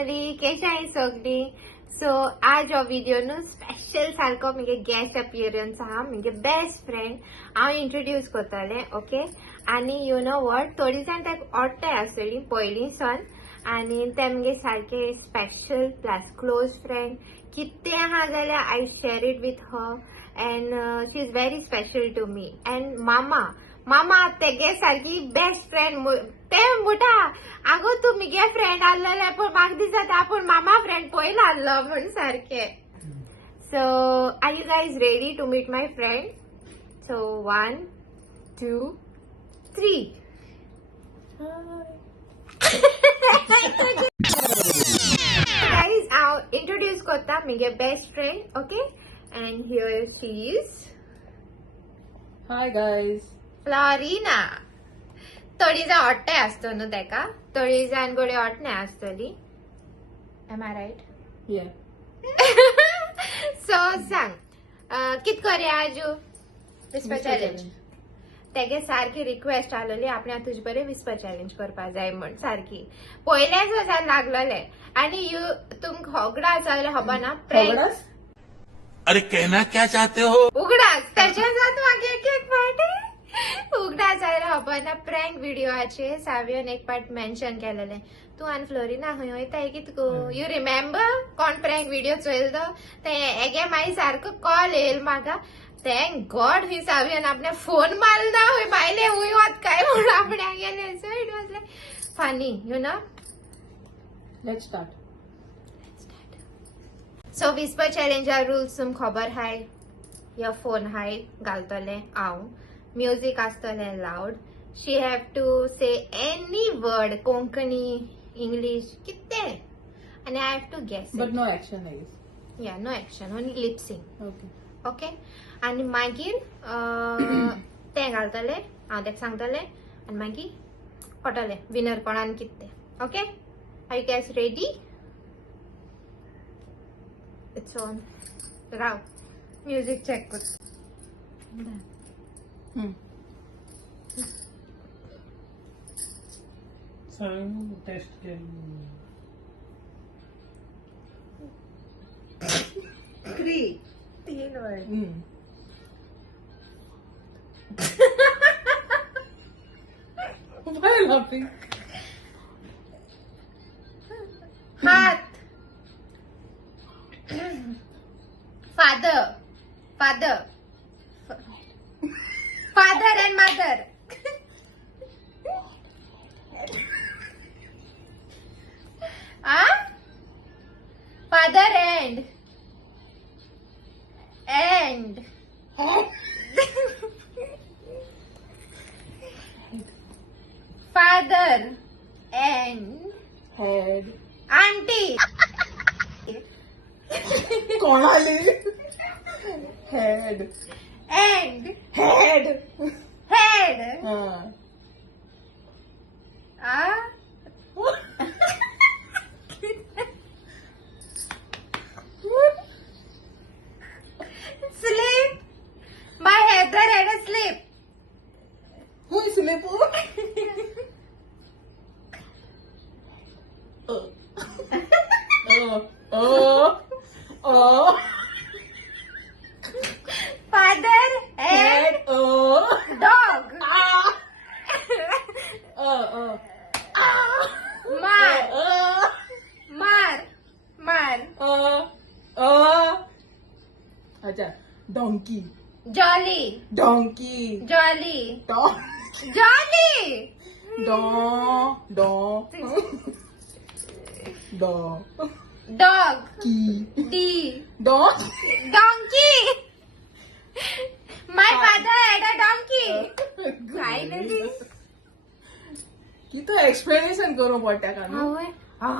Family केशा आहे सगळी. So आज हो व्हिडिओ न्हू स्पेशल सारको मुगे गेस्ट अपियरन्स आहा, मुगे बेस्ट फ्रेंड हांव इंट्रोड्यूस करतलें. ओके, आनी यू नो वॉट, थोडी जाण ताका ओडटाय आसतली पयलीं सन, आनी ते मुगे सारके स्पेशल प्लस क्लोज फ्रेंड. कितें आहा जाल्यार I share it with her and she is very special to me. And मामा तेगे सारकी बेस्ट फ्रेंड. ते मुठा आगो तू मुगे फ्रेंड आसलेले पण म्हाका दिसता आपूण मामा फ्रेंड पयलो आसलो म्हण सारखे. So are you guys ready to meet my friend? So 1 2 3. Guys हांव इंट्रोड्यूस करता मुगे best friend. Okay, and here she is Hi guys. Florina. थोडी जाण ओडटाय आसतो न्हू तेका, थोडी जाण गोडे ओडनाय आसतली. Am I right? Yeah. So सांग कित करया आजू? Whisper challenge. तेगे सारकी रिक्वेस्ट आलेली आपण तुजे बरे विस्पर चॅलेंज करपा जाय म्हण सारकी. पयलेच वर्सान लागलेले आनी तुमक होगडा जाल्यार खबर ना Hogadas? अरे कहना क्या चाहते हो? उगडाच त्याच्यात मागे एक पार्ट उगडा जाल्यार खबर ना प्रँक व्हिडिओचे सावियन एक पार्ट मेन्शन केलेले. तू आनी फ्लोरिना खंय वयताय कितको? यू रिमेंबर कोण प्रँक व्हिडिओ चोयलो ते एगे मागीर सारको कॉल येयल म्हाका. थँक गॉड ही सावियन आपणे फोन मारला हूंय बायले हूंय वत काय म्हणून आपणे गेले. So it was like funny you know. Let's start. So whisper चॅलेंजर रुल्स तुमकां खबर हाय. इयरफोन हाय घालतले हांव, म्युझिक आसतलें लावड. शी हॅव टू से एनी वर्ड, कोंकणी, इंग्लिश, कितें, आनी I have to guess. But no action, I guess. या no action, only lip syncing. Okay. Okay, आनी मागीर तें घालतले हांव तेका सांगतलें आनी मागीर पटले विनर कोणान कितें. Okay, are you guys ready? It's on. राव म्युझिक चेक कर. Sound test game. 3 word. Why are you laughing? हात. Father and mother. Father and father and Head. Aunty. कोणाली? Head. अँड Head. Head. Sleep. My brother had a sleep. Who is Lepo? Father and Head. dog. मार. अच्छा. Donkey. Jolly. Donkey. Jolly. Dog. Jolly. Dog. Dog. Key. D. Dog. Donkey. My father had a donkey. Finally. की तो explanation करून पडटा का न्हू? How?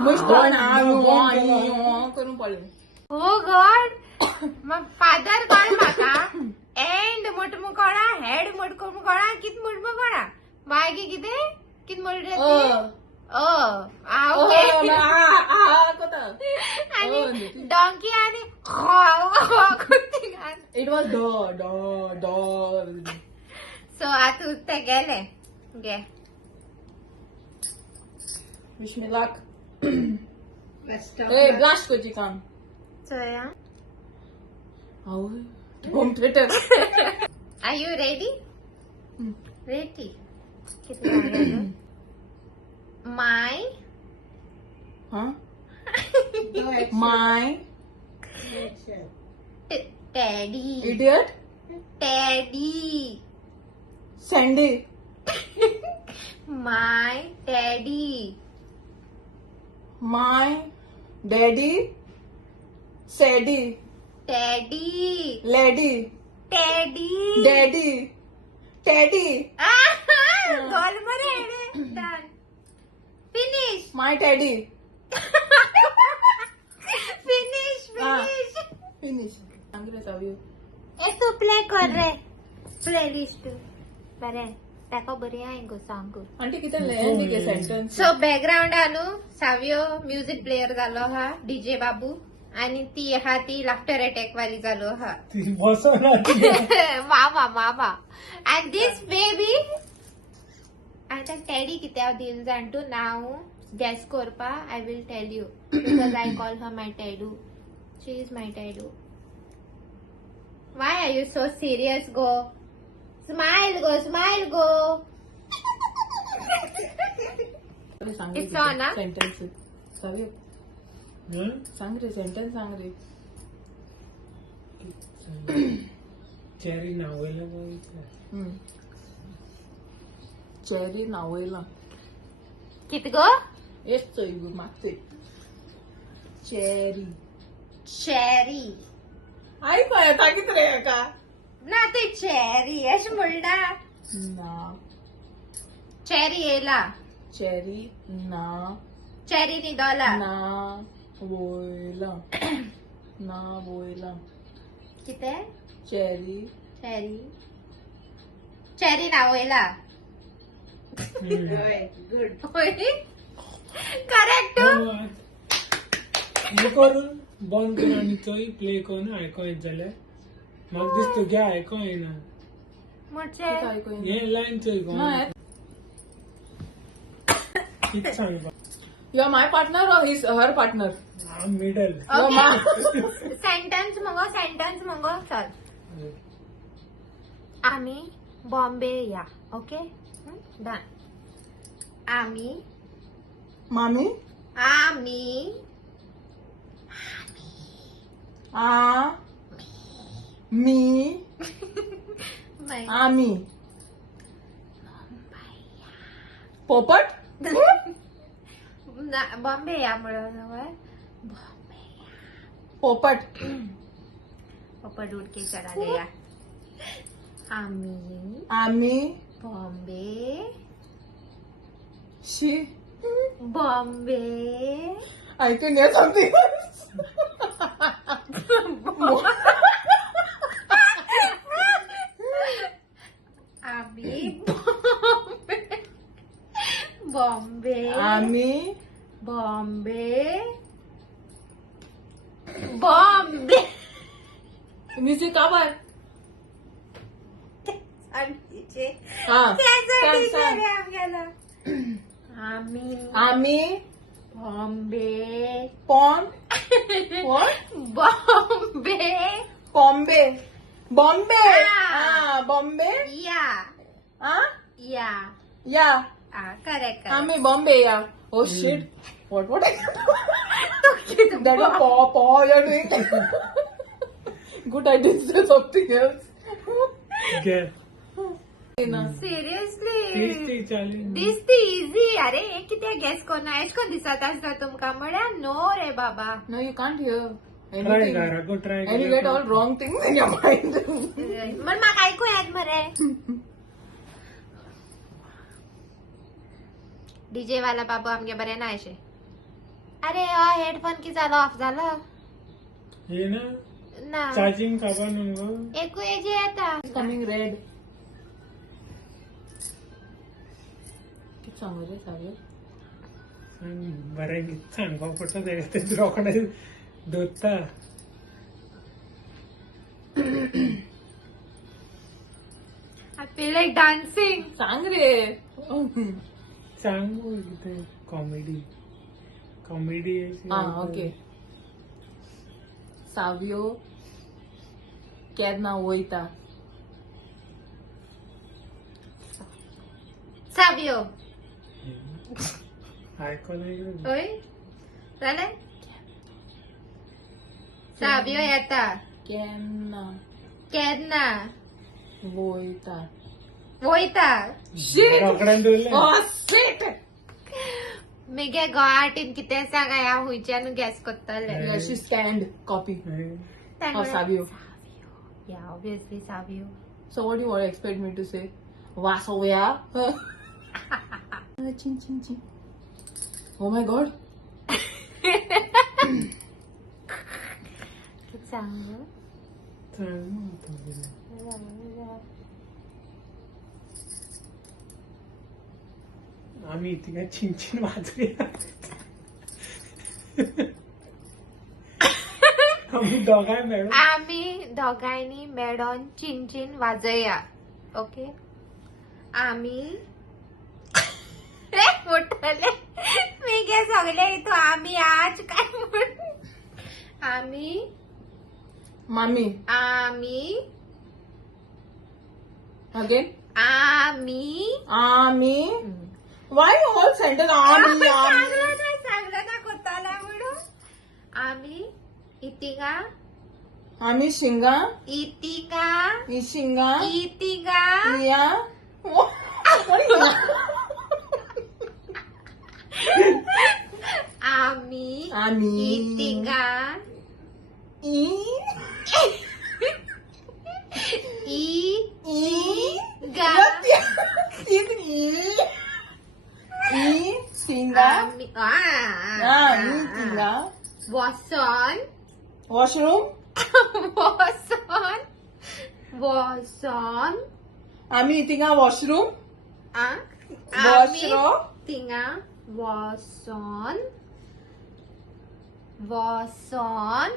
करून पडलें. Oh God. मग फादर कोण म्हाका? एंड मुटमु कोणा? हेड मुटकु कोणा? कित मुटमु कोणा? मागी कित मुटरे ती? ओके. आणि डॉंकी आणि कुत्ती घाल. It was dog. सो आता ते गेले गे. Wish me luck. A blast कोची काम चया home theatre are you ready hmm. Ready किती माय हा my teddy idiot teddy Sandy my teddy my daddy Sadie teddy lady teddy daddy teddy goal मध्ये done finish my teddy finish Ah. Finish finish सांगरे सावयो ए तू play कर रे playlist बरे ताका बरी आहे गो सांग आंटी कितें लेंदी गे सेंटेन्स सो बॅकग्राऊंडानु सावियो म्युझिक प्लेयर जालो हा डीजे बाबू आणि ती हा ती लाफ्टर अटॅक वाली जालो हा ती बसवणार वा अँड दिस बेबी आता टॅडी कित्याक दिल जाण तू नाव गॅस करपा I will tell you because I call her my टॅडू शी इज माय टॅडू why are you so serious गो स्माइल गो It's on, ah? सेंटेन्स सावयो हं? सांग रे सेंटेन्स सांग रे चेरी नावेला बघितलं चेरी नावयला कित गो येस चोय मागचे चेरी चेरी आयको येता कितें रे हेका ना ते चेरी अशें म्हणटा ना चेरी येला चेरी ना चेरी न्हिदोला ना वयला ना वयला किते चेरी चेरी चेरी नावयला करेक्ट हे करून बंद करून आणि तोय प्ले करून आयको येत जाल्यार म्हाका दिसता घ्या आयको येना म्हणजे आयको हे लायन चोय ना कित सांगपा यू आर माय पार्टनर और his her partner middle sentence mango चल आम्ही बॉम्बे या ओके डन आम्ही मामी आ मी आमी पोपट बॉम्बे या म्हणून पोपट पप्पा उडके चला गया आम्ही आम्ही बॉम्बे शी Bombay I can hear something. आम्ही बॉम्बे आम्ही बॉम्बे बॉम्बे म्युझिक आवाज हा सांग, सांग. आम्ही आम्ही बॉम्बे पॉन what? बॉम्बे बॉम्बे बॉम्बे Ah. हा बॉम्बे या हा या या करेक्ट आम्ही बॉम्बे या oh shit what that was paw you're doing good I did say something else घ्या सिरियसली चालेल दिस ती इझी अरे हे किती गेस कोना एश कोण दिसत आसता तुमका म्हळ्या नो रे बाबा no you can't hear try anything करा गो try and you get all wrong things in your mind म्हण म्हाका ऐकू येत मरे डीजे वाला बाबू आमगे बरे ना अशे अरे हेडफोन की जालो ऑफ जालो हे ना ना चार्जिंग काबा न्हू एकू एजे येता coming red किती सांगू रे सागर बरें सांगपा पडटा ते रोखडे दोत्ता आय फील लाईक डान्सिंग सांग रे सांगू कितें कॉमेडी कॉमेडी ओके सावियो केन्ना वयता सावियो आयकॉन होय जालें सावियो येता केन्ना केन्ना वयता वयता रोकड्यान दवरलें शिट मगे गोवाटीन कितें सांगा ह्या हुंयच्यान गॅस कोत्तले शी स्कॅन्ड कॉपी सावियो या obviously Savio So what do you expect me to say? Vasoya? Chin chin chin. Oh my god. सांग आम्ही तिका चिंचिन वाजूया आम्ही दोघांय मॅडम आम्ही दोघांनी मेळोन चिंचिन वाजया ओके आम्ही मोठले मी काय सगळे तू आम्ही आज काय म्हण आम्ही Mami. आम्ही Again? आम्ही Ami. Why all sentence Ami? चांगलं ना कोताला म्हणून आम्ही इतिगा Ami Shinga. इतिगा Ishinga. इतिगा Iya. What is that? आम्ही Ami. इतिगा I. Eega I. Singa. आम्ही Singa. वसन Washroom. वसन वसन Ami eating a washroom. आम्ही Washroom. तिंगा वसन वसन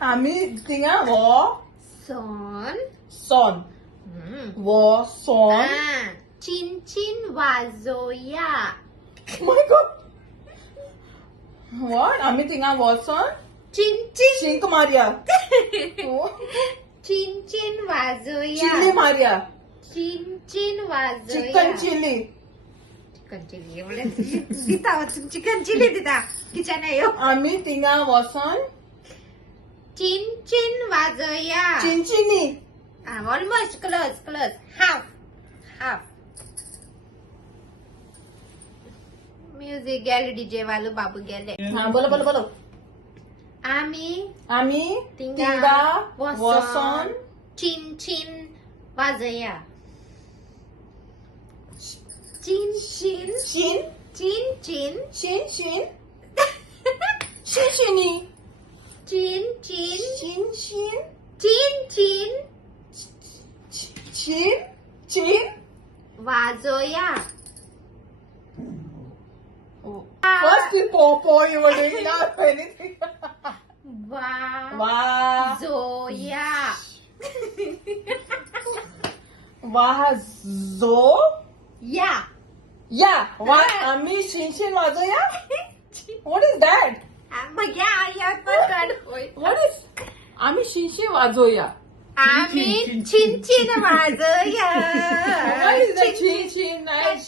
Ami eating a wa. Son Son. Wa son. चिंचिन वाजोया Oh my god. What? Ami eating a wa son. चिंचिन Shink Maria. Oh. चिंचिन वाजोया Chili Maria. चिंचिन वाजोया Chicken chili. चिकन चिली एवढं दिता चिकन चिली दिता किचन आहे Ami eating a wa son. चिंचिन वाजोया Chinchini. Almost close half music गेले डीजे वालो बाबू गेले हाँ बोलो. आम्ही Ami तिंगा tinga वसन wason. चिंचिन वाजया चिंचिन Chin. चिंचिन Chin. Chinchini. चिंचिन Chin. चिंचिन Chin. वाजोया First the paw you were doing not anything. वाजोया Wazo. या Yeah. What? Ami Shinshin Wazoya? What is that? मग या आर्यात पण होय What is? Ami Shinshin Wazoya. आम्ही चिंचिन वाजोया What is that? Chin. That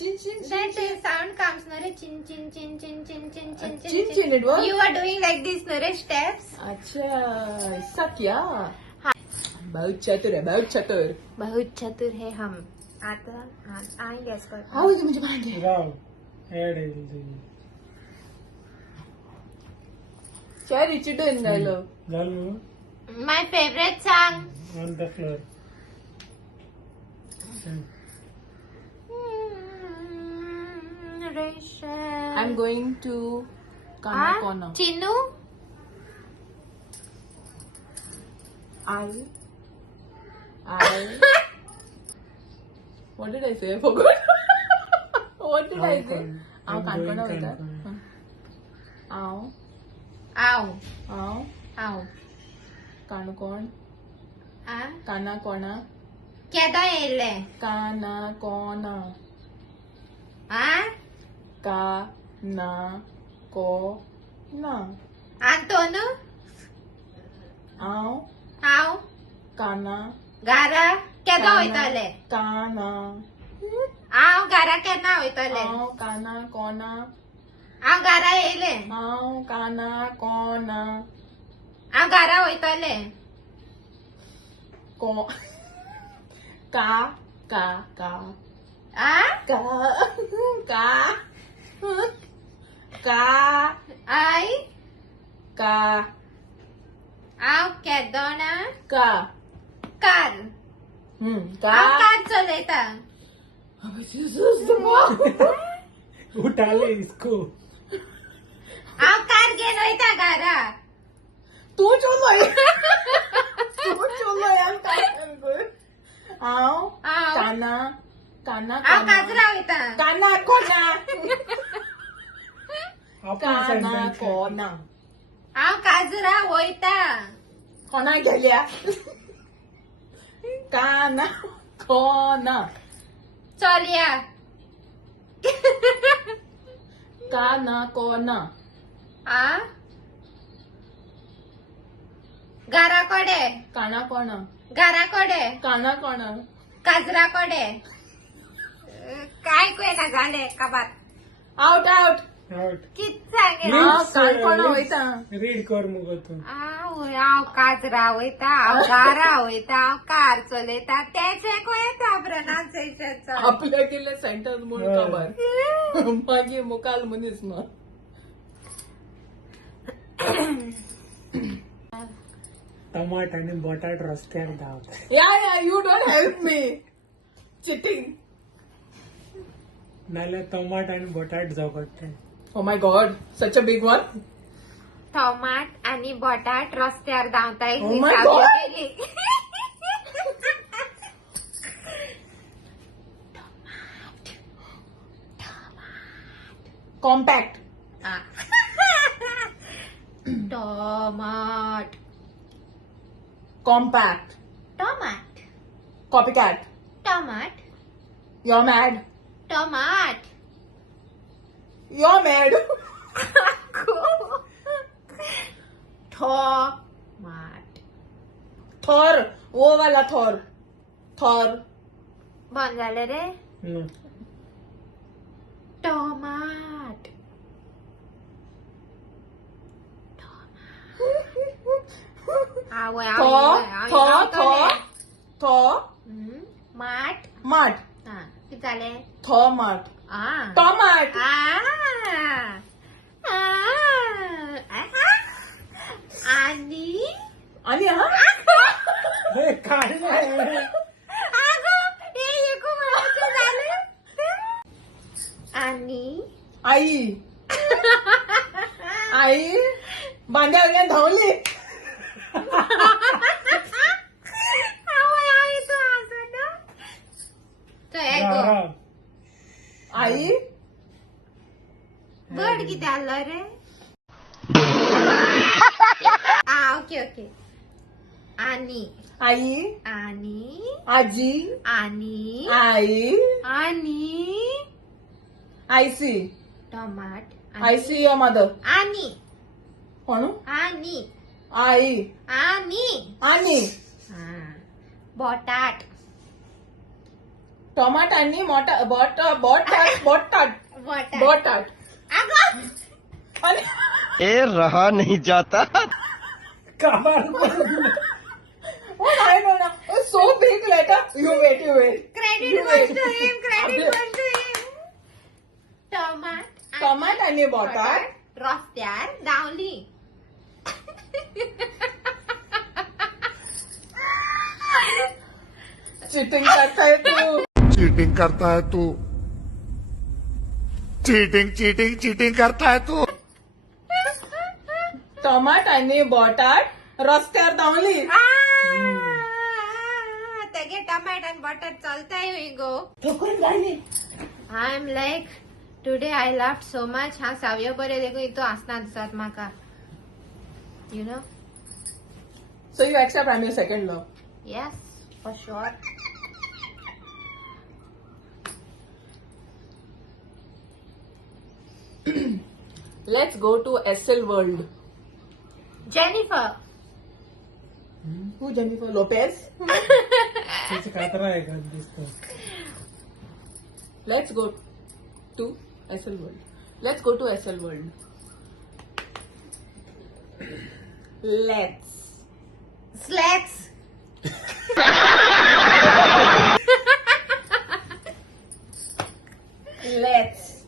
sound comes no re chin chin chin chin chin chin chin Chin it was? You are doing like this no re steps. अच्छा ऐसा क्या? बहुत चतुर है बहुत चतुर. बहुत चतुर है हम. आता आई गैस कर. How is मुझे बनाएंगे? राव ऍड आहे क्या रिचिडो इन डायलॉग? झालं My favorite song. On the floor I'm going to Kanakona. Chinu. I. What did I say? I forgot. What did I say? I'll Kanakona with that. Ow. Ow. Kanakon. Ah. Kanakona. क्या था ये ले? Kanakona. हा का ना को ना Antono, आव हाव काना गारा केदा वयताले काना हांव गारा केन्ना वयताले आव काना कोना हांव गारा येयले आव काना कोना हांव गारा वयताले को का का का आ का का का आई का हांव केदोना का कार का हांव कार चलयता उठा ले इसको. हांव कार घेवन वयता गारा तू चलो तू चलो यार काय आव हांव काना काना हांव कोना काजरा वयता काना कोना आपण काना sentence कोना हांव काजरा वयता कोणा गेल्या काना कोना चलया काना कोना आ गारा कोडे काना कोना गारा कोडे काना कोना काजरा कोडे काय कोयना गाणे काबात आउट आउट out. कित सांगे हांव कान कोना वयता रीड कर मग तू. हांव काजरा वयता हांव गारा वयता हांव कार चलयता तेचे कोयता प्रोनाउन्सिएशन आपल्या गेले सेंटेन्स म्हणून खबर मागीर मुखाल मनीस ना टमाट आणि बटाट रस्त्यावर धावतात. या you don't help me cheating नाल्यार टमाट आणि बटाट झगडते. Oh my god such a big one टमाट आणि बटाट रस्त्यावर धांवता एक Oh my दिसा God. गेली कॉम्पॅक्ट टमाट कॉम्पॅक्ट टमाट कॉपीकॅट टमाट युअर मॅड टमाट युअर मॅड टमाट थॉर वो वाला थॉर थॉर बंद झाले रे हम्म. टमाट आवय थॉ माट माट हा किती झाले थॉ माट आ टॉमाट आणि आणि हा हे काय नाही. आणि आई आई बांध्या वगैरे धावली गारा. आई बर्ड किती आलं रे ओके ओके आणि आई आणि आजी आणि आई आणि आयसी टमाट आयसी युअर मदर आणि म्हणू आणि आई आणि आणि बटाट टोमाट आणि मोटा बटाट बटाट बटाट बटाट अगं आणि ए रहा नहीं जाता. काबार oh I know now. It's so big letter. You wait. Credit You goes wait. To him credit goes to him टमाट टमाट आणि बटाट रस्त्यार धावली चिटिंग करताय तू चीटिंग करता है तू चीटिंग चीटिंग चीटिंग करता है तू टमाट आणि बटाट रस्त्यावर धावली तेगे टमाट आणि बटाट चलताय हुई गो थकून जायली I am like today I laughed so much हा सावयो बरे देखो इतो आसना दिसत म्हाका you know So you accept I'm your second love. Yes, for sure. Let's go to SL World. Jennifer. Who Jennifer Lopez? तिचं कात्रा आहे का दिसतो. Let's go to SL World. Let's go to SL World. Let's. Slacks. Let's.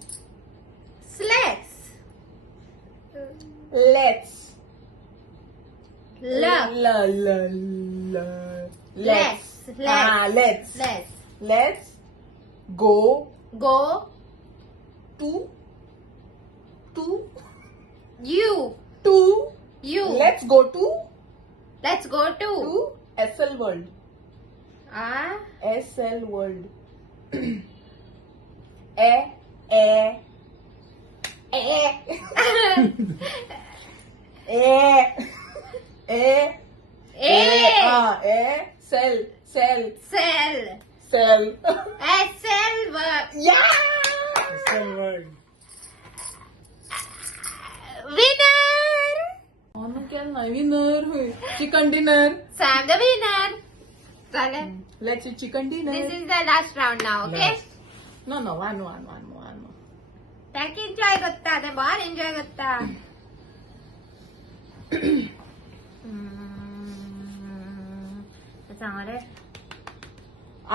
Slacks. Let's. Love. La la la. Let's. Let's. Let's. Let's go Go. to You. You. Let's go to Let's go to. SL World. Ah. SL World. Sell. Sell. Sell. SL work. Yeah. SL World. Winner. Winner. Chicken dinner. Sam the winner. Chale. Let's eat chicken dinner. This is the last round now, okay? Last. No, one more. Thank you, enjoy करता है बहुत enjoy करता सांग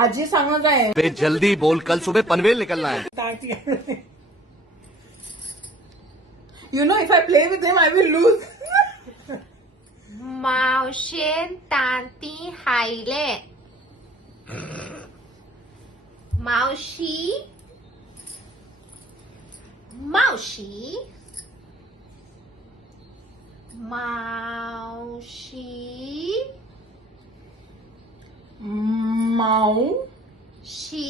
आजी सांगत आहे बे जल्दी बोल, कल सुबह पनवेल निकलना है. ताटी. You know, if I play with him, I will lose. मावशेन Tanti हायले मावशी मावशी मावशी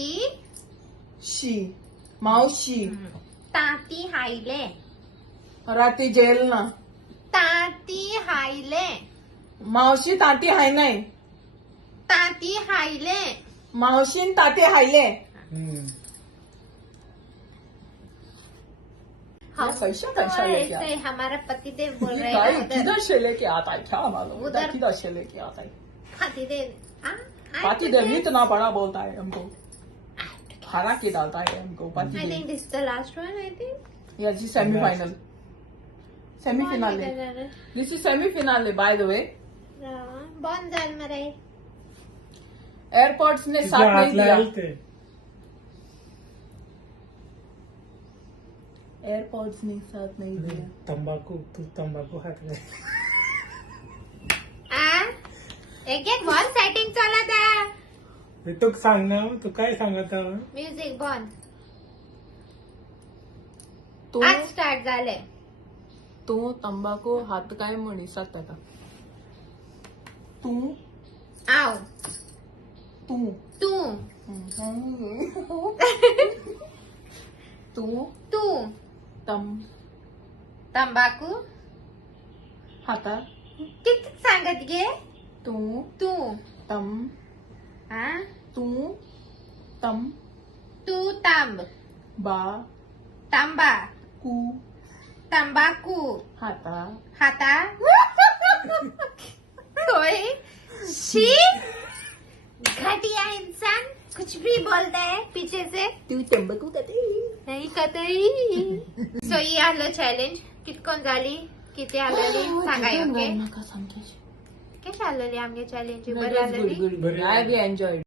मावशी तांती हायले राती जेल ना तांती हायले मावशी ताती हाय नाही तांती हायले मावशीन ताते हायले कैसा लेके आता ऐसे हमारा पतिदेव बोल रहे है हैं किधर से लेके आता है क्या मालूम उधर- किधर से लेके आता है पतिदेव पतिदेव इतना बड़ा बोलता है हमको खाना की डालता है हमको I पतिदेव think this is the last one, I think. या जी semifinal semifinale this is semifinale by the way बॉन जाल मरे एयरपोर्ट्स ने तुझ्या साथ नहीं हातला दिया आलते. एयरपोर्ट्स ने साथ नहीं दिया तंबाखू तू तंबाखू खात नाही. एक बॉन सेटिंग चाला था मी तू सांग ना तू काय सांगत आहा? म्युझिक बॉन तू आज स्टार्ट झाले तू तंबाखू हात काय म्हणीसात ताका तू आव तू तू तू तू तम तंबाखू हाता किती सांगत गे तू तू तम हा तू तम तू तांब बा तांबा कू तंबाकू हाता हाता कोई शी घटिया इंसान कुछ भी बोलता है पीछे से तू तंबाखू खाते नाही कतई सो ही आलो चॅलेंज कितकोन जाली किती आलेली सांगाय ओके नाका सांगते कशी आलेली आमगे चॅलेंज बरी आलेली बरी I really enjoyed.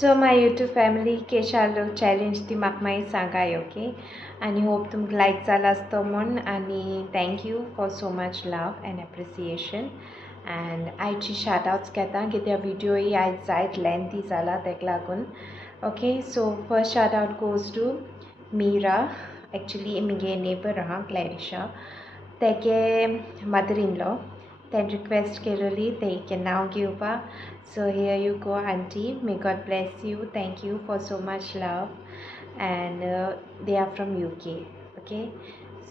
So my YouTube family केशा लोक चॅलेंज ती म्हाका मागीर सांगाय ओके आनी होप तुमकां लायक जाला आसतो म्हूण आनी thank you for so much love end appreciation end आयची शार्ट आउट्स घेता कित्याक व्हिडिओ ही आयज जायत लेंथी जाला तेका लागून okay so first shout out goes to Meera actually म्हगे नेबर आहा क्लॅरिशा तेगे मदर इन लॉ तें रिक्वेस्ट केलेली तेगे नांव घेवपाक so here you go aunty may God bless you thank you for so much love and they are from UK. Okay,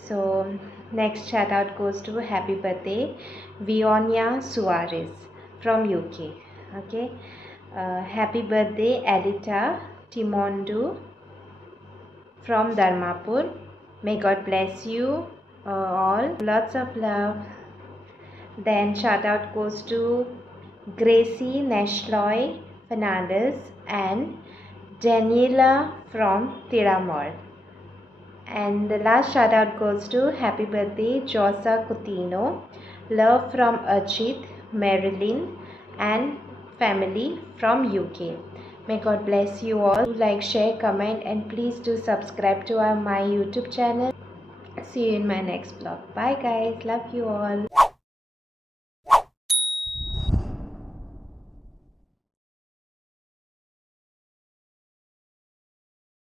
so next shout out goes to happy birthday Vionia Suarez from UK. Okay, happy birthday Alita Timondu from Dharmapur. May God bless you all. Lots of love. Then shout out goes to Gracie Nashloy Fernandez and Daniela from Tiramor. And the last shout out goes to happy birthday Josa Coutinho. Love from Ajit, Marilyn and family from UK. May God bless you all. Do like, share, comment and please do subscribe to my YouTube channel. See you in my next vlog. Bye guys. Love you all.